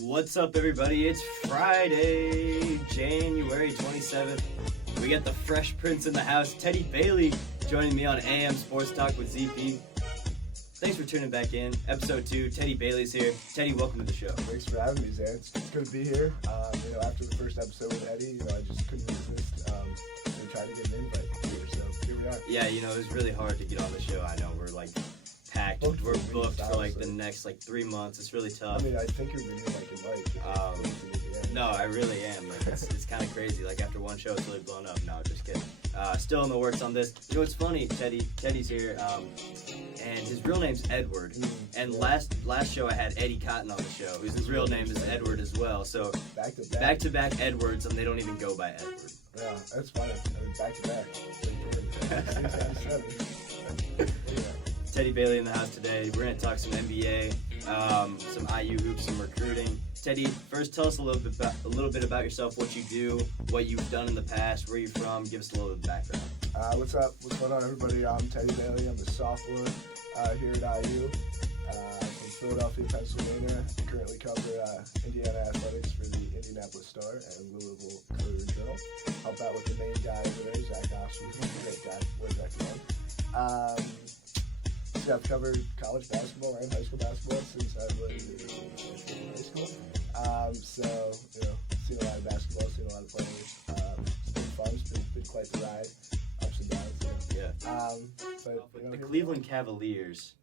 What's up, everybody? It's Friday, January 27th. We got the Fresh Prince in the house, Teddy Bailey, joining me on AM Sports Talk with ZP. Thanks for tuning back in. Episode 2, Teddy Bailey's here. Teddy, welcome to the show. Thanks for having me, Zain. It's good to be here. After the first episode with Eddie, I just couldn't resist and try to get an invite here. So here we are. Yeah, it was really hard to get on the show. I know we're packed. We're booked for the next 3 months. It's really tough. I mean, I think you're going to No, I really am. It's kind of crazy. After one show, it's really blown up. No, just kidding. Still in the works on this. You know what's funny? Teddy's here, and his real name's Edward. And last show I had Eddie Cotton on the show, whose real name is Edward as well. So back to back Edwards, and they don't even go by Edward. Yeah, that's funny. Back to back. Teddy Bailey in the house today. We're going to talk some NBA, some IU hoops, some recruiting. Teddy, first tell us a little bit about yourself, what you do, what you've done in the past, where you're from. Give us a little bit of background. What's up? What's going on, everybody? I'm Teddy Bailey. I'm a sophomore here at IU. From Philadelphia, Pennsylvania. I currently cover Indiana athletics for the Indianapolis Star and Louisville Courier-Journal. Help out with the main guy over there, Zach Oscar. Great guy. Where's that going? So I've covered college basketball and high school basketball since I was in high school. Seen a lot of basketball, seen a lot of players. It's been fun. It's been quite the ride, ups and downs. The Cleveland Cavaliers,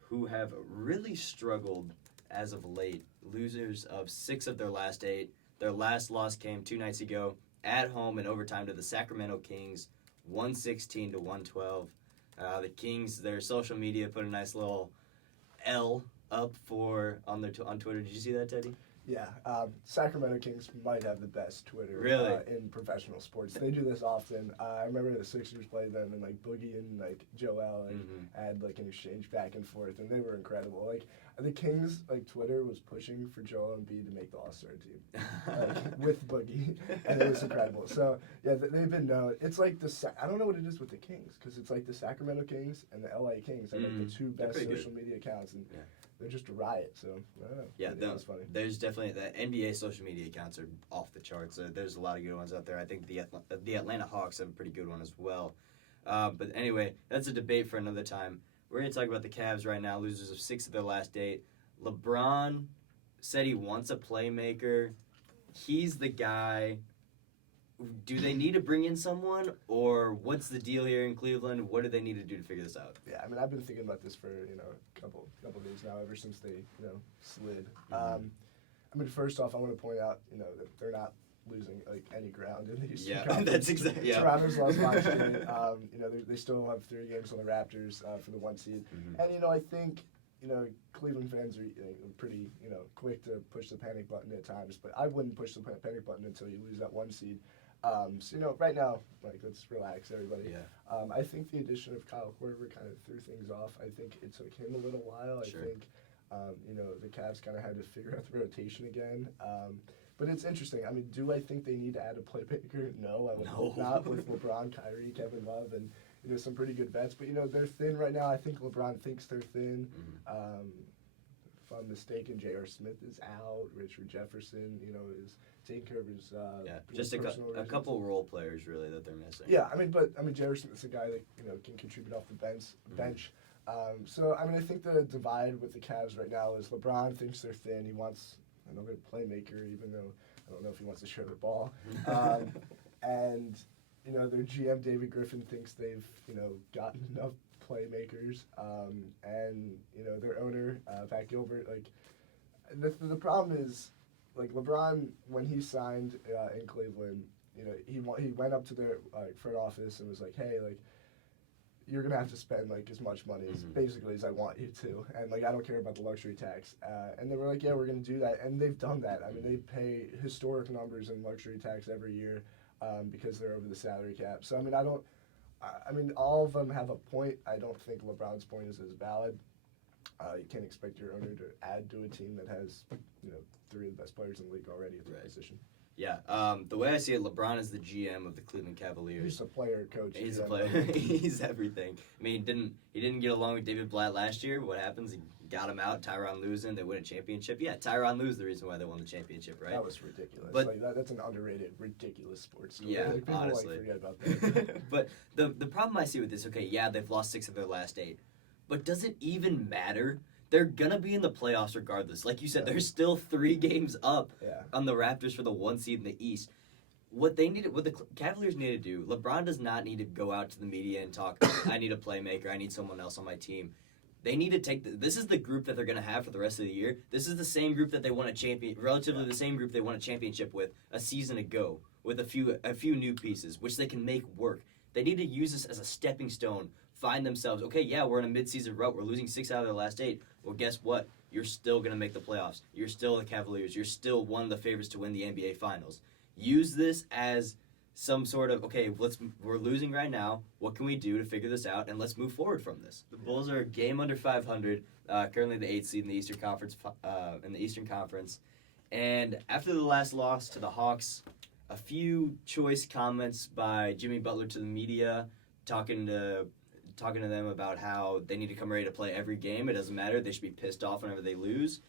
who have really struggled as of late, losers of 6 of their last 8. Their last loss came 2 nights ago at home in overtime to the Sacramento Kings, 116-112. The Kings, their social media put a nice little L up on Twitter. Did you see that, Teddy? Yeah, Sacramento Kings might have the best Twitter in professional sports. They do this often. I remember the Sixers played them, and Boogie and Joel had an exchange back and forth, and they were incredible. The Kings Twitter was pushing for Joel Embiid to make the All-Star team with Boogie, and it was incredible. So yeah, they've been known. It's I don't know what it is with the Kings, because it's the Sacramento Kings and the LA Kings are the 2 best social media accounts, and they're just a riot. So I don't know. Yeah, that was funny. There's definitely the NBA social media accounts are off the charts. There's a lot of good ones out there. I think the Atlanta Hawks have a pretty good one as well. But anyway, that's a debate for another time. We're going to talk about the Cavs right now, losers of 6 of their last 8. LeBron said he wants a playmaker. He's the guy. Do they need to bring in someone, or what's the deal here in Cleveland? What do they need to do to figure this out? Yeah, I've been thinking about this for a couple days now, ever since they slid. First off, I want to point out that they're not losing any ground in the Eastern Conference. That's exactly. Yeah. Toronto's lost last year. They still have 3 games on the Raptors for the 1 seed, and I think Cleveland fans are pretty quick to push the panic button at times, but I wouldn't push the panic button until you lose that 1 seed. Right now, let's relax, everybody. Yeah. I think the addition of Kyle Korver kind of threw things off. I think it took him a little while. Sure. I think, the Cavs kind of had to figure out the rotation again. But it's interesting. Do I think they need to add a playmaker? No, I would hope not, with LeBron, Kyrie, Kevin Love, and some pretty good vets. But they're thin right now. I think LeBron thinks they're thin. If I'm mistaken, J.R. Smith is out. Richard Jefferson, is taking care of his just a couple role players really that they're missing. Yeah, J.R. Smith's a guy that can contribute off the bench. I think the divide with the Cavs right now is LeBron thinks they're thin. He wants another playmaker, even though I don't know if he wants to share the ball. And their GM David Griffin thinks they've gotten enough playmakers, and their owner Pat Gilbert. The problem is LeBron, when he signed in Cleveland, he went up to their front office and was like, hey, you're gonna have to spend as much money as I want you to, and I don't care about the luxury tax. And they were like, yeah, we're gonna do that, and they've done that. They pay historic numbers in luxury tax every year because they're over the salary cap. So all of them have a point. I don't think LeBron's point is as valid. You can't expect your owner to add to a team that has 3 of the best players in the league already at their position. Yeah, the way I see it, LeBron is the GM of the Cleveland Cavaliers. He's a player, coach. He's a player. He's everything. He didn't get along with David Blatt last year. What happens? He got him out. Tyronn losing, they win a championship. Yeah, Tyronn Lue's the reason why they won the championship, right? That was ridiculous. But, like that's an underrated, ridiculous sports story. Yeah, like, people honestly. forget about that. But the problem I see with this, okay, yeah, they've lost 6 of their last 8, but does it even matter? They're gonna be in the playoffs regardless. Like you said, they're still 3 games up on the Raptors for the 1 seed in the East. What the Cavaliers need to do, LeBron does not need to go out to the media and talk, I need a playmaker, I need someone else on my team. They need to take this is the group that they're going to have for the rest of the year. This is the same group that they won the same group they won a championship with a season ago, with a few new pieces, which they can make work. They need to use this as a stepping stone, find themselves, okay, yeah, we're in a midseason rut, we're losing 6 out of their last 8. Well, guess what? You're still going to make the playoffs. You're still the Cavaliers. You're still one of the favorites to win the NBA Finals. Use this as some sort of, okay, we're losing right now. What can we do to figure this out? And let's move forward from this. The Bulls are a game under 500, currently the 8th seed in the Eastern Conference. And after the last loss to the Hawks, a few choice comments by Jimmy Butler to the media, talking to them about how they need to come ready to play every game. It doesn't matter. They should be pissed off whenever they lose.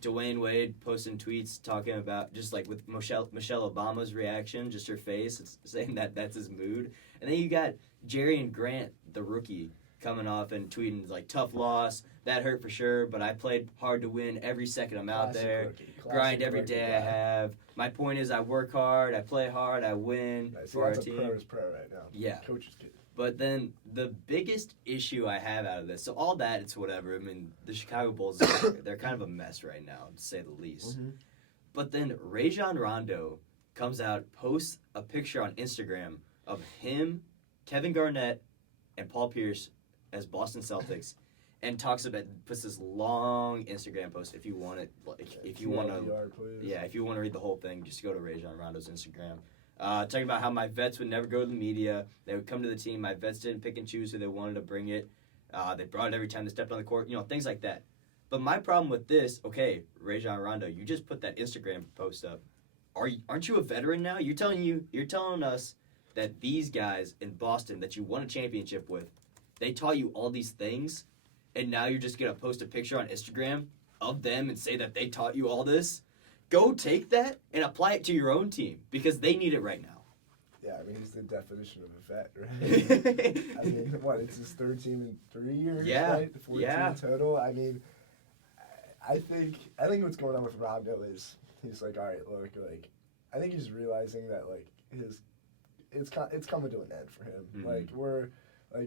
Dwayne Wade posting tweets talking about just like with Michelle Obama's reaction, just her face, it's saying that that's his mood. And then you got Jerry and Grant, the rookie, coming off and tweeting like, tough loss, that hurt for sure, but I played hard to win every second I'm out there. Grind every day I have. My point is I work hard, I play hard, I win for our team. Pro is pro right now. Yeah. Coach is kid. But then the biggest issue I have out of this, so all that, it's whatever. I mean, the Chicago Bulls, they're kind of a mess right now, to say the least. Mm-hmm. But then Rajon Rondo comes out, posts a picture on Instagram of him, Kevin Garnett, and Paul Pierce as Boston Celtics, and puts this long Instagram post. If you want it, if you want to read the whole thing, just go to Rajon Rondo's Instagram. Talking about how my vets would never go to the media. They would come to the team. My vets didn't pick and choose who they wanted to bring it. They brought it every time they stepped on the court. Things like that. But my problem with this, okay, Rajon Rondo, you just put that Instagram post up. Aren't you a veteran now? You're telling us that these guys in Boston that you won a championship with, they taught you all these things, and now you're just gonna post a picture on Instagram of them and say that they taught you all this? Go take that and apply it to your own team because they need it right now. Yeah, I mean, he's the definition of a vet, right? I mean, it's his 3rd team in 3 years, right? 14 total. I mean, I think what's going on with Rondo is he's like, all right, look, like, I think he's realizing that, like, it's coming to an end for him. Mm-hmm.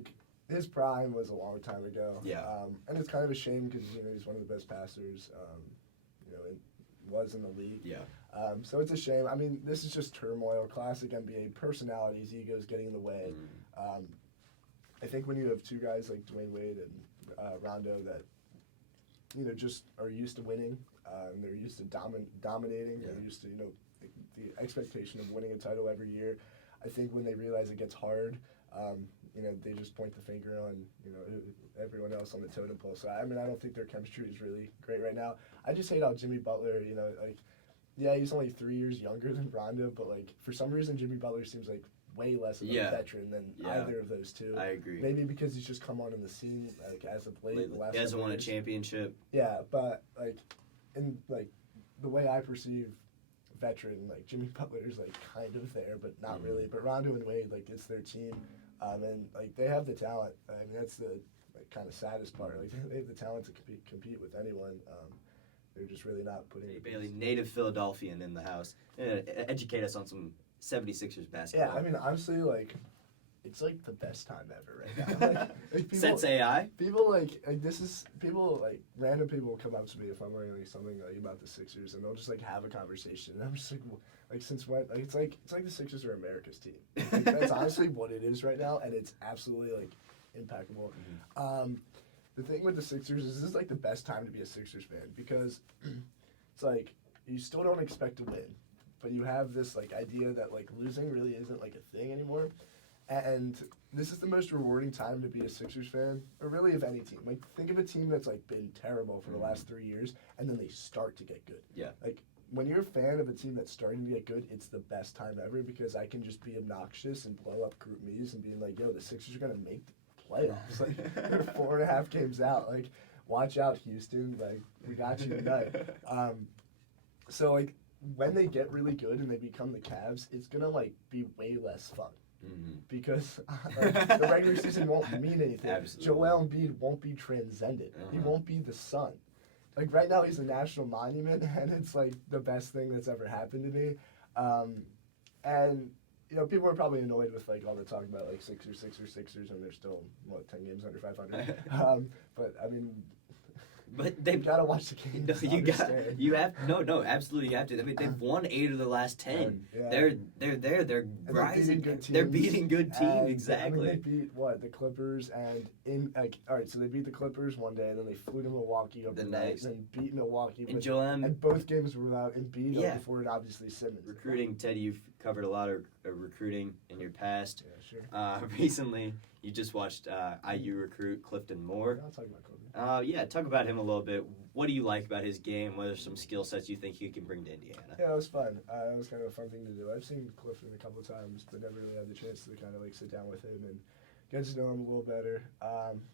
His prime was a long time ago. Yeah. And it's kind of a shame because, he's one of the best passers, was in the league. Yeah. So it's a shame. I mean, this is just turmoil, classic NBA, personalities, egos getting in the way. I think when you have 2 guys like Dwayne Wade and Rondo that, just are used to winning, and they're used to dominating, they're used to, the expectation of winning a title every year. I think when they realize it gets hard, they just point the finger on, everyone else on the totem pole. So, I mean, I don't think their chemistry is really great right now. I just hate how Jimmy Butler, he's only 3 years younger than Rondo, but, for some reason, Jimmy Butler seems like way less of a veteran than either of those two. I agree. Maybe because he's just come on in the scene, as of late. He hasn't won a championship. Yeah, but, the way I perceive veteran, Jimmy Butler is, kind of there, but not really. But Rondo and Wade, it's their team. And they have the talent. I mean, that's the kind of saddest part. They have the talent to compete with anyone. They're just really not putting. Hey, Bailey, native Philadelphian in the house. Educate us on some 76ers basketball. Yeah, I mean, honestly, it's the best time ever right now. People, Sense AI. People random people will come up to me if I'm wearing something about the Sixers, and they'll just have a conversation. And I'm just since when? It's like the Sixers are America's team. That's honestly what it is right now, and it's absolutely impeccable. Mm-hmm. The thing with the Sixers is this is the best time to be a Sixers fan because it's you still don't expect to win, but you have this idea that losing really isn't a thing anymore. And this is the most rewarding time to be a Sixers fan, or really of any team. Think of a team that's been terrible for the last 3 years, and then they start to get good. Yeah. When you're a fan of a team that's starting to get good, it's the best time ever because I can just be obnoxious and blow up group me's and being yo, the Sixers are gonna make the playoffs. They're 4.5 games out. watch out, Houston. Like, we got you tonight. So, like, when they get really good and they become the Cavs, it's going to, like, be way less fun. Mm-hmm. Because the regular season won't mean anything. Absolutely. Joel Embiid won't be transcendent. He won't be the sun. Like, right now, he's a national monument, and it's, like, the best thing that's ever happened to me. And, you know, people are probably annoyed with, like, all the talk about, like, Sixers, and they're still, 10 games under 500. But, I mean... But they've got to watch the games. No, absolutely you have to. I mean, they've won 8 of the last 10. Yeah. They're rising. They're beating good teams. Exactly. I mean, they beat the Clippers, and all right. So they beat the Clippers one day, and then they flew to Milwaukee overnight, and then beat Milwaukee. And both games were without Embiid before it, obviously Simmons. Recruiting, Teddy, you've covered a lot of recruiting in your past. Yeah, sure. Recently, you just watched IU recruit Clifton Moore. I'll talk about Clifton. Talk about him a little bit. What do you like about his game? What are some skill sets you think he can bring to Indiana? Yeah, it was fun. It was kind of a fun thing to do. I've seen Clifton a couple of times, but never really had the chance to kind of like sit down with him and get to know him a little better.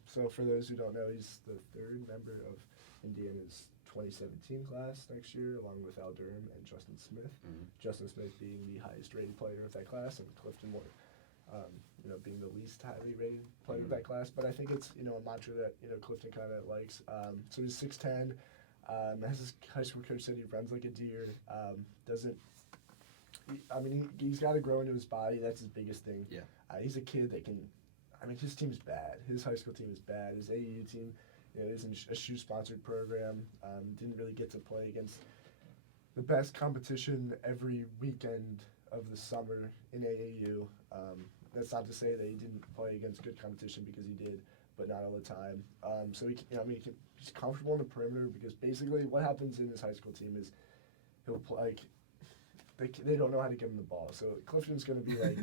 So for those who don't know, he's the 3rd member of Indiana's 2017 class next year, along with Al Durham and Justin Smith. Mm-hmm. Justin Smith being the highest rated player of that class, and Clifton Moore being the least highly rated player of that class. But I think it's, a mantra that, Clifton kind of likes. So he's 6'10", as his high school coach said, he runs like a deer. He's got to grow into his body. That's his biggest thing. Yeah. He's a kid that can, his team's bad. His high school team is bad. His AAU team, isn't a shoe-sponsored program. Didn't really get to play against the best competition every weekend of the summer in AAU. That's not to say that he didn't play against good competition, because he did, but not all the time. So he's comfortable in the perimeter, because basically what happens in his high school team is he'll play. They don't know how to give him the ball. So Clifton's going to be like,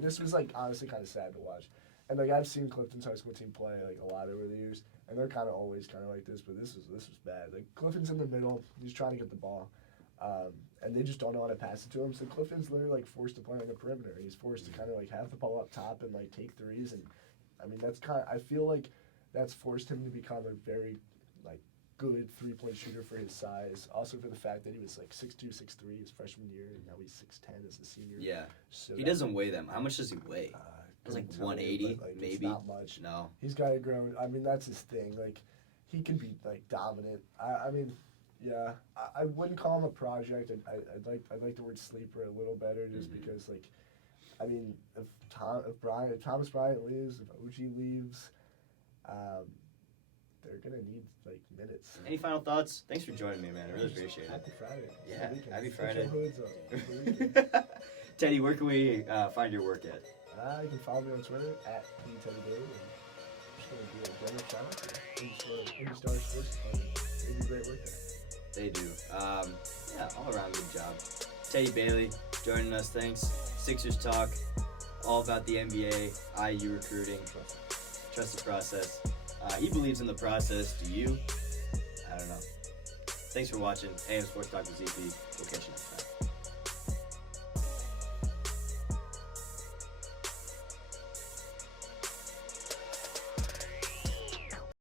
this was like honestly kind of sad to watch. And like I've seen Clifton's high school team play like a lot over the years, and they're kind of always kind of like this, but this was bad. Like Clifton's in the middle, he's trying to get the ball. And they just don't know how to pass it to him. So Clifton's literally like forced to play on the perimeter. He's forced to kind of like have the ball up top and like take threes. And that's I feel like that's forced him to become a very like good 3-point shooter for his size. Also for the fact that he was like 6'2", 6'3" his freshman year, and now he's 6'10" as a senior. Yeah. So he doesn't weigh them. How much does he weigh? It's like 180, maybe. It's not much. No. He's got to grow. That's his thing. Like he can be like dominant. Yeah, I wouldn't call him a project. I'd like the word sleeper a little better, just because if Thomas Bryant leaves, if OG leaves, they're gonna need like minutes. Any final thoughts? Thanks for joining me, man. I really appreciate it. Happy Friday. Yeah, happy Friday. Hoods up. Teddy, where can we find your work at? You can follow me on Twitter at @TeddyBailey. I'm just gonna do a general shout out to Indy Star Sports Department. They do great work there. They do. All around good job. Teddy Bailey joining us. Thanks. Sixers talk, all about the NBA, IU recruiting. Trust the process. He believes in the process. Do you? I don't know. Thanks for watching AM Sports Talk with ZP. We'll catch you next time.